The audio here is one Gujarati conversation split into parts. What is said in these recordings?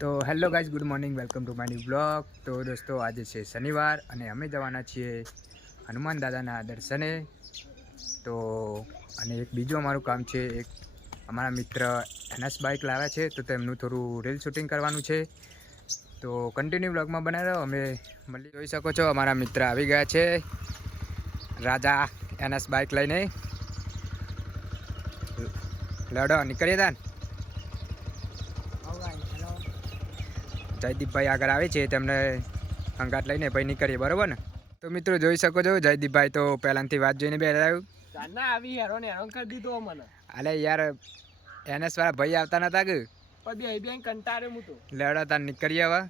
તો hello guys, good morning, welcome to my new blog. તો દોસ્તો, આજે છે શનિવાર અને અમે જવાના છીએ હનુમાન દાદાના દર્શને. તો અને એક બીજું અમારું કામ છે, એક અમારા મિત્ર એનએસ બાઇક લાવ્યા છે, તો તેમનું થોડું રીલ શૂટિંગ કરવાનું છે. તો કન્ટિન્યુ બ્લોગમાં બનાવી રહ્યો. અમે મળી જોઈ શકો છો, અમારા મિત્ર આવી ગયા છે, રાજા એનએસ બાઇક લઈને. લડો નીકળીએ તાન. જયદીપભાઈ આગળ આવે છે, તેમને હંગાત લઈને પછી નીકળીએ, બરોબર ને? તો મિત્રો જોઈ શકો છો, જયદીપભાઈ તો પહેલાંથી વાત જોઈને બે આવ્યું. અલે યાર, એનએસ વાળા ભાઈ આવતા નતા કે લેવડા તાર નીકળીએ. હવે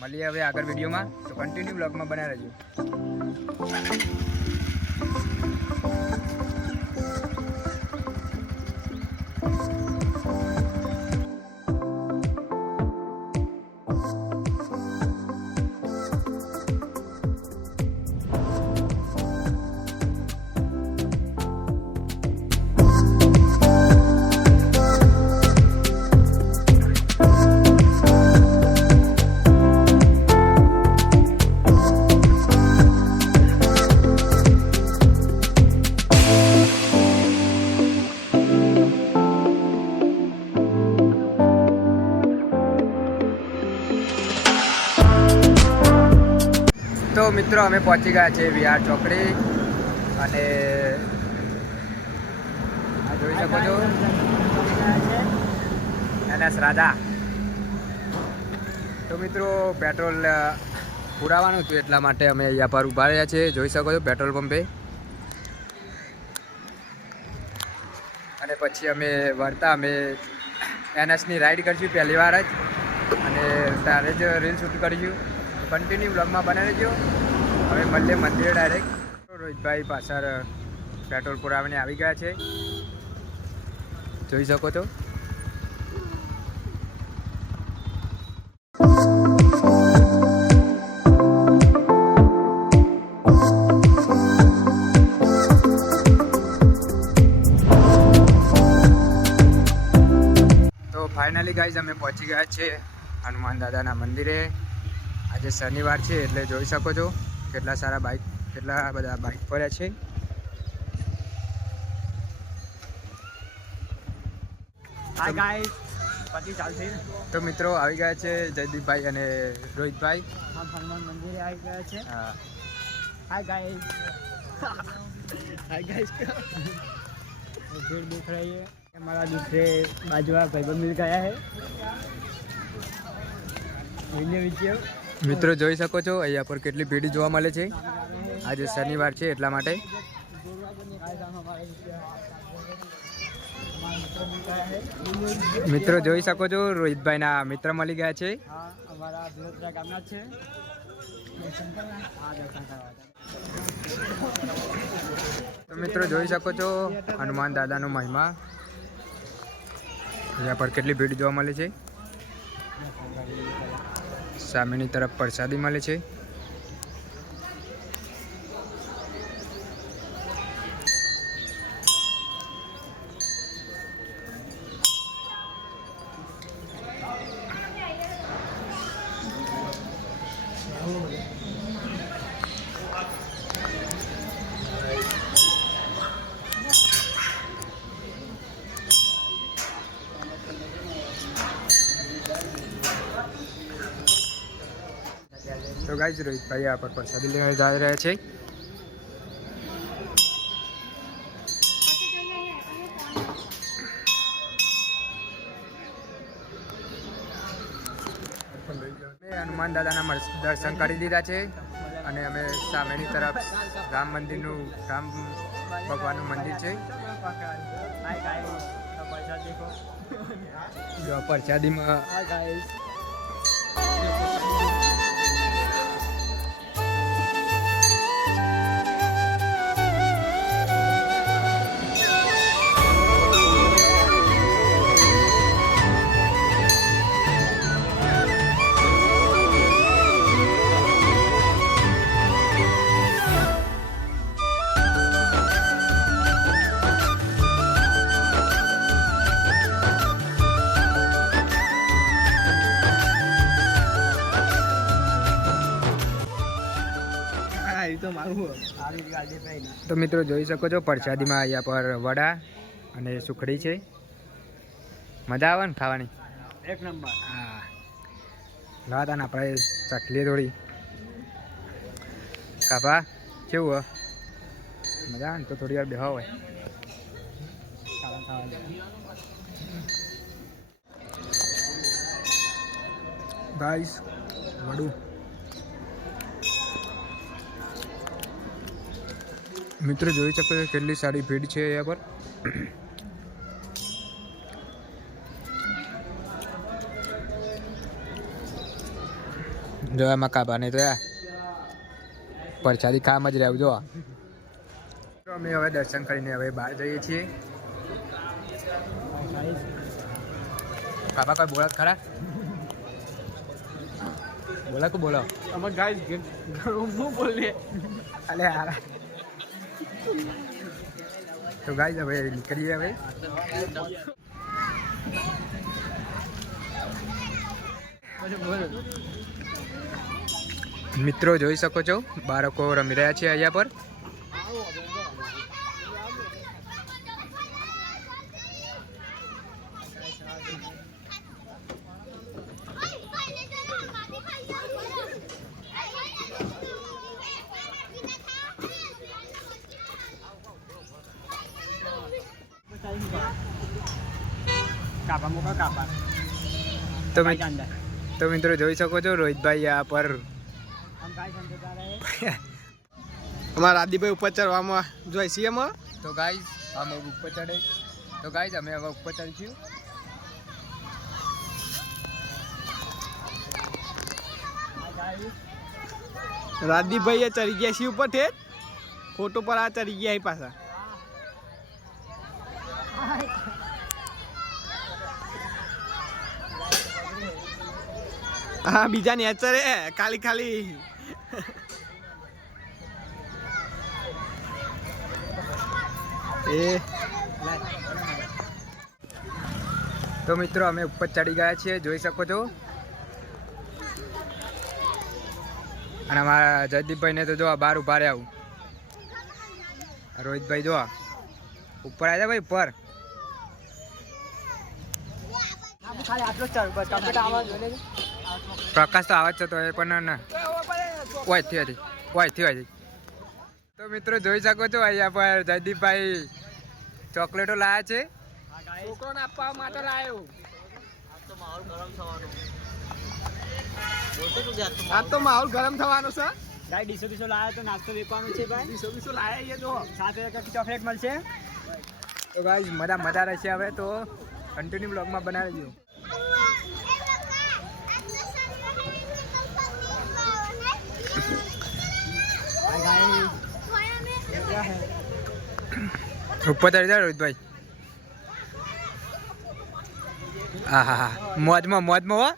મળીએ હવે આગળ વિડીયોમાં, તો કન્ટિન્યુ બ્લોગમાં બનાવી રહેજો. તો મિત્રો અમે પહોંચી ગયા છે વિહાર ચોકડી, અને આ જોઈ શકો છો એનએસ રાજા. તો મિત્રો પેટ્રોલ પુરાવાનું હતું, એટલા માટે અમે અહીંયા પર ઊભા રહ્યા છીએ. જોઈ શકો છો પેટ્રોલ પંપે. અને પછી અમે વળતા અમે એનએસની રાઈડ કરીશું પહેલી વાર જ, અને ત્યારે જ રીલ શૂટ કરીશું. કન્ટિન્યુ બ્લોગમાં બનાવી રહેજો. હવે મળીએ મંદિરે ડાયરેક્ટ. રોહિતભાઈ પાછળ પેટ્રોલ પુરાવીને આવી ગયા છે, જોઈ શકો છો. તો ફાઇનલી ગાઈઝ અમે પહોંચી ગયા છે હનુમાન દાદાના મંદિરે. આજે શનિવાર છે એટલે જોઈ શકો છો કેટલા બધા બાઇક ફર્યા છે. તો મિત્રો આવી ગયા છે જયદીપભાઈ અને રોહિતભાઈ. હનુમાન મંદિરે આવી ગયા છે. હા, हाय गाइस. Hi guys. भीड़ दिख रही है. हमारा दूसरे बाजू वाला भाई मिल गया है. મિત્રો જોઈ શકો છો અહીંયા પર કેટલી ભીડ જોવા મળે છે. આજે શનિવાર છે એટલા માટે. મિત્રો જોઈ શકો છો રોહિતભાઈના મિત્ર મળી ગયા છે. તો મિત્રો જોઈ શકો છો હનુમાન દાદાનો મહિમા. અહીંયા પર કેટલી ભીડ જોવા મળે છે. સામેની તરફ પ્રસાદી મળે છે. તો ગાઈઝ રોહિતભાઈ આ પર પ્રસાદી લેવા જઈ રહ્યા છે. હનુમાન દાદાના દર્શન કરી દીધા છે, અને અમે સામેની તરફ રામ ભગવાનનું મંદિર છે. જો પ્રસાદીમાં તો મિત્રો જોઈ શકો છો પ્રસાદીમાં અહીંયા પર વડા અને સુખડી છે. મજા આવે ને ખાવાની? એક નંબર. હા, લાતા ને આપણે ચકલી થોડી કાપા કેવું હોય? મજા આવે ને તો થોડી વાર બેહો હોય. ગાઈસ વડું મિત્રો જોઈ શકો છો કેટલી સારી ભીડ છે અહીંયા પર. જો એમાં કાપા નહીં તો પરસાદી ખાવામાં જ રહેવું. જો અમે હવે દર્શન કરીને હવે બહાર જઈએ છીએ. કાપા કોઈ બોલા ખરા? બોલા કો બોલો અમાર ગાઈસ હું બોલીએ અલે યાર. તો ગાઈસ હવે નીકળીએ. હવે મિત્રો જોઈ શકો છો બાળકો રમી રહ્યા છે અહીંયા પર. કાપા મોકા કાપા તો મિત્રો જોઈ શકો છો રોહિતભાઈ આ પર અમારા આદિભાઈ ઉપર ચડવામાં જોઈ છીએ અમે. તો ગાઈઝ અમે ઉપર ચડે. તો ગાઈઝ અમે હવે ઉપર ચડીશું. રાદીભાઈ ચડી ગયા છીએ ઉપર ઠેર. ફોટો પર આ ચડી ગયા પાછા. હા બીજા નેચર ખાલી ખાલી. તો મિત્રો અમે ઉપર ચડી ગયા છીએ જોઈ શકો છો. અને અમારા જયદીપભાઈને તો જો બહાર ઉભા રહ્યા. આવું રોહિતભાઈ જો ઉપર આવ્યા ભાઈ ઉપર. પ્રકાશ તો આવે જ તો એ પણ હોય. તો મિત્રો જોઈ શકો છો અહીંયા પર જયદીપભાઈ ચોકલેટો લાયા છે. છોકરોને આપવા માટે લાવ્યો. આ તો માહોલ ગરમ થવાનો છે. ગાય ડીસો લાયા તો નાસ્તો વેચવાનો છે ભાઈ. ડીસો લાયા જો સાથે એક ચોકલેટ મળશે. તો ગાઈસ મજા રહેશે. હવે તો કન્ટિન્યુ બ્લોગમાં બનાવી દો. ઉપર ચડી જાઓ રોહિતભાઈ. હા મોજમાં હો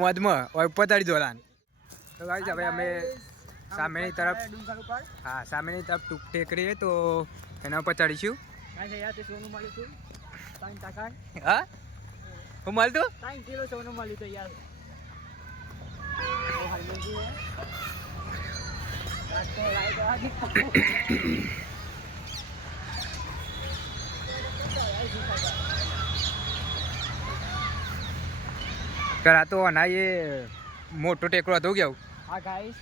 મોજમાં ઉપર ચડી દો. તો ગાઈસ હવે અમે સામેની તરફ ટેકરીએ તો એના ઉપર ચડીશું. હા હું મળતું 3 કિલો સોનું મળ્યું તો યાર. કરા તો ના એ મોટો ટેકરો હતો કેવું. હા ગાઈસ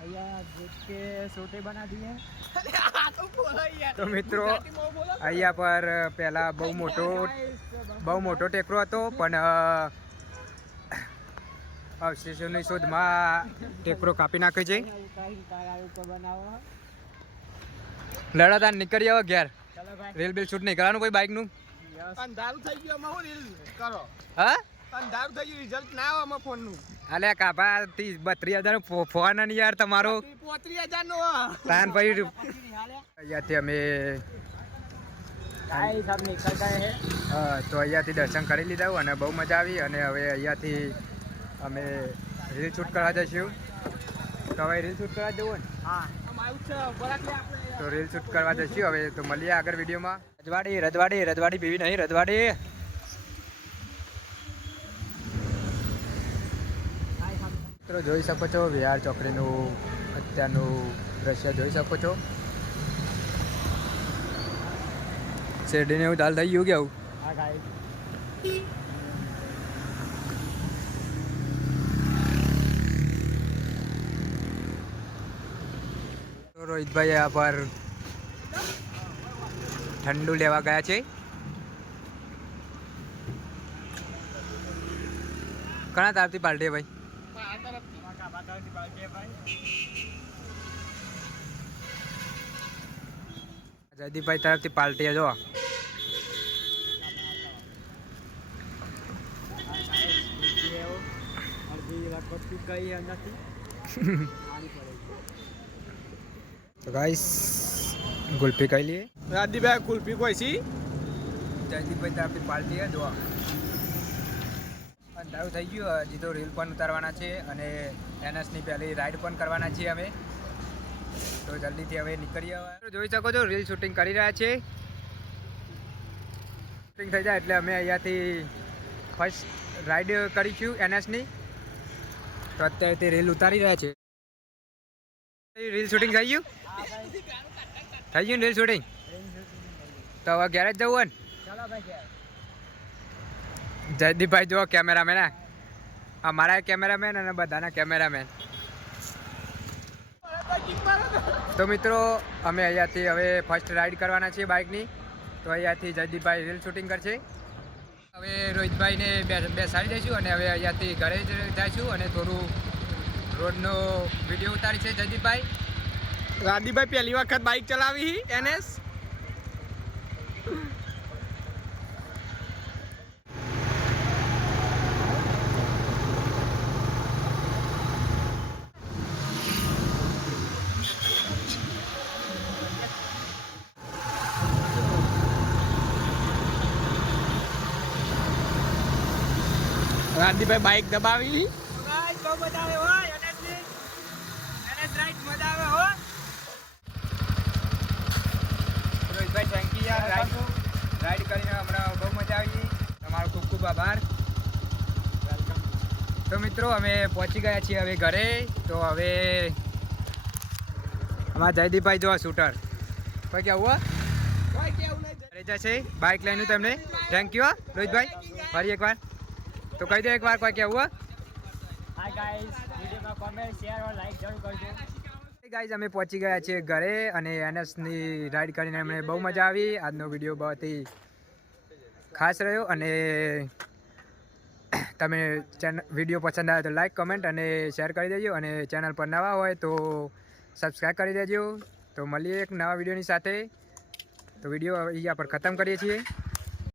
અહીંયા જે સોટે બના દીએ. તો મિત્રો અહીંયા પર પહેલા બહુ મોટો ટેકરો હતો પણ અવશેષોની શોધમાં ટેકરો કાપી નાખે છે. લડાતા નીકળી આવો ઘેર. રેલ બિલ શૂટ નહીં કરવાનું કોઈ બાઇકનું. અંધારું થઈ ગયું અમે રીલ કરો. હા અંધારું થઈ ગયું રિઝલ્ટ ના આવે અમે ફોનનું. અલે કાપા 32,000 ફોન અને યાર તમારો 35,000 નો તાન ભાઈ અહીંયાથી અમે તો અહીંયાથી દર્શન કરી લીધા અને બહુ મજા આવી. અને હવે અહીંયાથી અમે રીલ શૂટ કરવા જઈશું. તો હવે રીલ શૂટ કરવા જવું ને. હા તો રીલ શૂટ કરવા જઈશું. હવે તો મળીએ આગળ વિડીયોમાં. રજવાડી પીવી નહીં. રજવાડી મિત્રો જોઈ શકો છો વિહાર ચોકડીનું અત્યારનું દ્રશ્ય જોઈ શકો છો. શેરડીને એવું દાલ થઈ ગયું કે આવું? હા ગાઈસ. તો રોહિતભાઈ આ પર ઠંડુ લેવા ગયા છે. ઘણા તારથી પાલટી ભાઈ? જયદીપભાઈ તરફથી પાલટી જો. તો ગાઈસ ગુલ્ફી ખાઈ લઈએ. રાજદીપભાઈ કુલ્ફી કોઈ છી? જયદીપભાઈ તરફથી પાલટી હે જો. અંધારું થઈ ગયું. હજી તો રીલ પણ ઉતારવાના છે અને એનએસની પહેલી રાઈડ પણ કરવાના છીએ અમે. તો જલ્દીથી હવે નીકળીએ. જોઈ શકો છો રીલ શૂટિંગ કરી રહ્યા છે. શૂટિંગ થઈ જાય એટલે અમે અહીંયાથી ફર્સ્ટ રાઈડ કરીશું એનએસની. તો અત્યારે તે રીલ ઉતારી રહ્યા છે. રીલ શૂટિંગ થઈ ગયું? થઈ ગયું રીલ શૂટિંગ? તો હવે ઘેર જ જવું હોય ને? ચાલો ભાઈ. જયદીપભાઈ જો કેમેરામેન. અમારા કેમેરામેન અને બધાના કેમેરામેન. તો મિત્રો અમે અહીંયાથી હવે ફર્સ્ટ રાઈડ કરવાના છીએ બાઇકની. તો અહીંયાથી જયદીપભાઈ રીલ શૂટિંગ કરશે. હવે રોહિતભાઈને બેસાડી દઈશું અને હવે અહીંયાથી ઘરે જ જઈશું અને થોડું રોડનો વિડીયો ઉતારી છે જયદીપભાઈ. રાજદીપભાઈ પહેલી વખત બાઇક ચલાવી એનએસ. રાજદીપભાઈ બાઇક દબાવી. બહુ મજા આવે હો એનએસ રાઈડ મજા આવે હો. રોહિતભાઈ થેન્ક યુ યાર રાઈડ કરીને હમણાં બહુ મજા આવી. તમારો ખૂબ ખૂબ આભાર. તો મિત્રો અમે પહોંચી ગયા છીએ હવે ઘરે. તો હવે અમારા જયદીપભાઈ જો શૂટર કોઈ કેવું ઘરે જશે બાઇક લઈને તમને. થેન્ક યુ રોહિતભાઈ ફરી એકવાર તો કહી દો એકવાર કોઈ કેવું. હાય ગાઈસ, વિડિયોમાં કોમેન્ટ શેર और લાઈક જરૂર કરજો. ગાઈઝ અમે પહોંચી ગયા છીએ ઘરે અને એનએસની રાઈડ કરીને અમને બહુ મજા આવી. આજનો વિડીયો બહુ જ ખાસ રહ્યો અને તમે વિડીયો પસંદ આવે તો લાઈક કમેન્ટ અને શેર કરી દેજો અને ચેનલ પર નવા હોય તો સબસ્ક્રાઈબ કરી દેજો. તો મળીએ એક નવા વિડીયોની સાથે. તો વિડીયો અહીંયા પર ખતમ કરીએ છીએ.